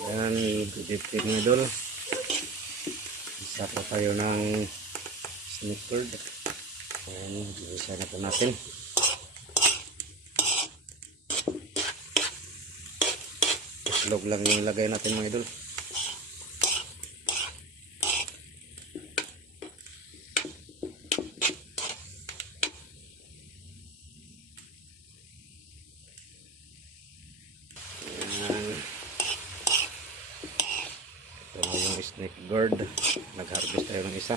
Yan, dipin mga idol. Isa pa tayo ng snake bird. Ayan, isa na po natin. Islog lang yung lagay natin mga idol. Ito na yung snake bird. Nag-harvest tayo ng isa.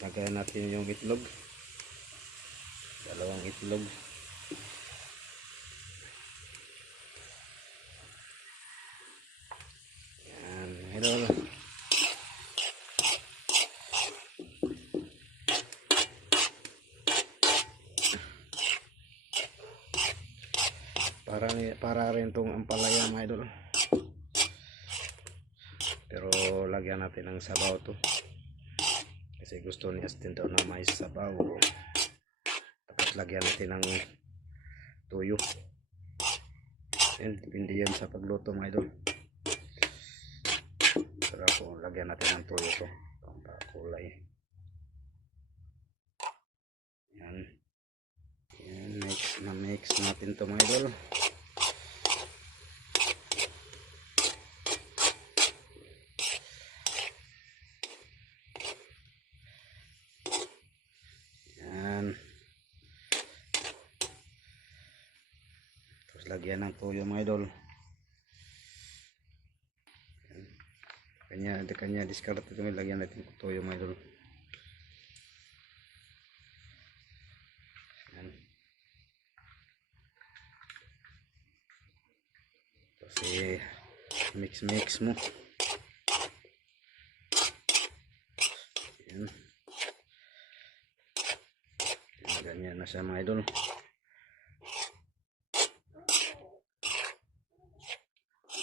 Lagyan natin yung itlog. Dalawang itlog. Yan, idol. Para rin tong ampalaya mga idol. Pero lagyan natin ng sabaw to. Kasi gusto ni Astin daw na may sabaw. Tapos lagyan natin ng tuyo. Yan, depende yan sa pagluto mga idol. Pero ako lagyan natin ng tuyo to. Para kulay. Yan. Yan, mix natin to mga idol. Lagyan ng tuyo mga idol. Kanya discard ito, lagyan natin ng tuyo mga idol. Yan. Kasi mix mo. Yan. Ganyan na siya mga idol.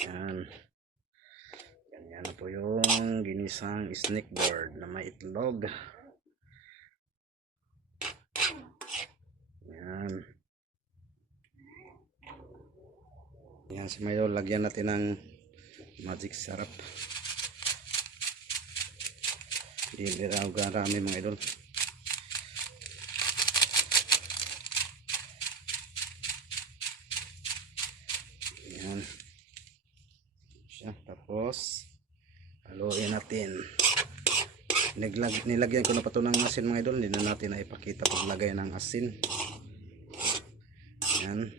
Yan. Ganyan na po yung ginisang snake bird na may itlog. Yan. Yan si Mayo. Lagyan natin ng magic syrup. Hindi raw garami mga idol. Yan. Tapos haluin natin. Nilagyan ko na pa ito ng asin mga idol. Hindi na natin na ipakita paglagay ng asin. Yan.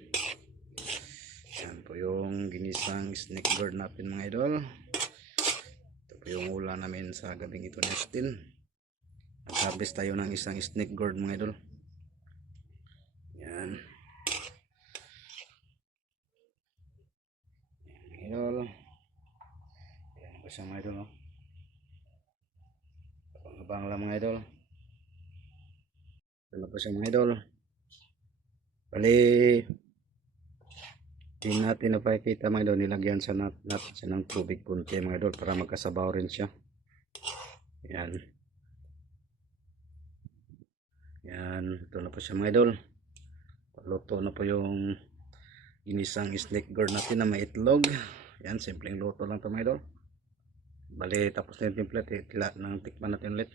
Yan po yung ginisang snake bird natin mga idol. Ito po yung ulam namin sa gabing ito ni Astin. Nag-harvest tayo ng isang snake bird mga idol. Yan. Yan idol. Sa mga idol, abang lang mga idol. Ito na po siya mga idol. Bali hindi natin napakita mga idol. Nilagyan sa natin siya ng tubig kunti mga idol para magkasabaw rin siya. Yan. Yan, ito na po siya mga idol. Luto na po yung ginisang snake bird natin na may itlog. Yan, simpleng luto lang ito mga idol. Bali tapos na yung template, tikman natin ulit.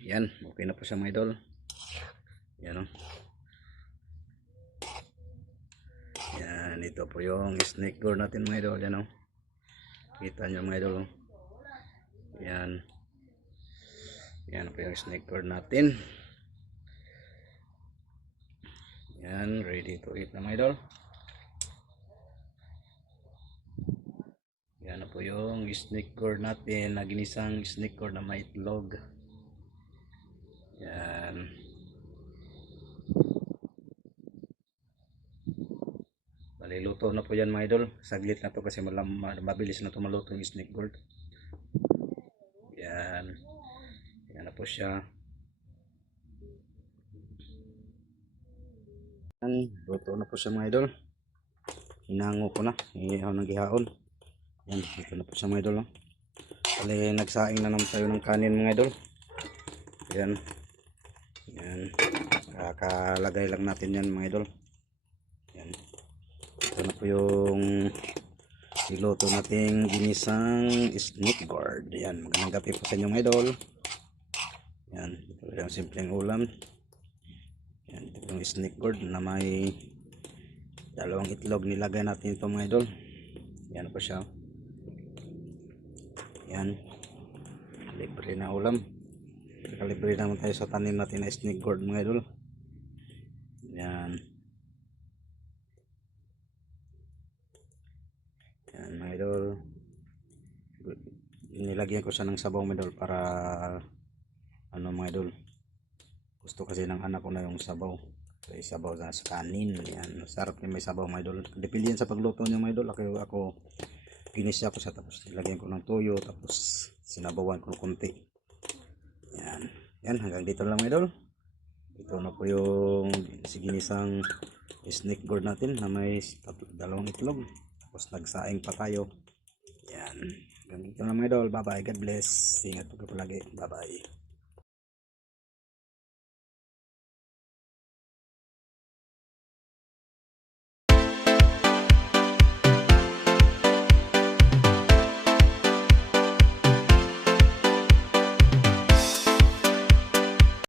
Yan, okay na po siya mga idol. Yan o. Yan, ito po yung snake bird natin mga idol. Yan o. Kita nyo mga idol o. Yan. Yan po yung snake bird natin. Yan, ready to eat na mga idol. Yan na po yung snake bird natin na ginisang snake bird na may itlog. Yan. Bali luto na po yan mga idol. Saglit na to kasi mabilis na to maluto yung snake bird. Yan. Yan na po siya. Yan. Luto na po siya mga idol. Hinango ko na. Ihaw ng gihaon. Yan, dito na po siya mga idol. Bali, nagsaing na naman tayo ng kanin mga idol. Yan. Yan. Kakalagay lang natin yan mga idol. Yan. Ito na po yung niluto nating ginisang snake gourd. Yan, magandang gabi po sa inyo mga idol. Yan, ito yung simpleng ulam. Yan, ito yung snake gourd na may dalawang itlog. Nilagay natin ito mga idol. Yan po siya. Yan, libre na ulam. Libre naman tayo sa tanim natin na snake gourd mga idol. Yan. Yan mga idol. Nilagyan ko siya ng sabaw mga idol para ano mga idol. Gusto kasi ng anak ko na yung sabaw. Kaya sabaw na sa kanin. Yan. Sarap yung may sabaw mga idol. Depende yan sa pagluto niya mga idol. Ako ginisya ko siya tapos nilagyan ko ng toyo tapos sinabawan ko ng konti. Yan. Yan hanggang dito lang mga idol. Ito na po yung ginisang snake gourd natin na may dalawang itlog. Tapos nagsaing pa tayo. Yan. Hanggang dito lang mga idol. Bye bye. God bless. Ingat po palagi. Bye bye.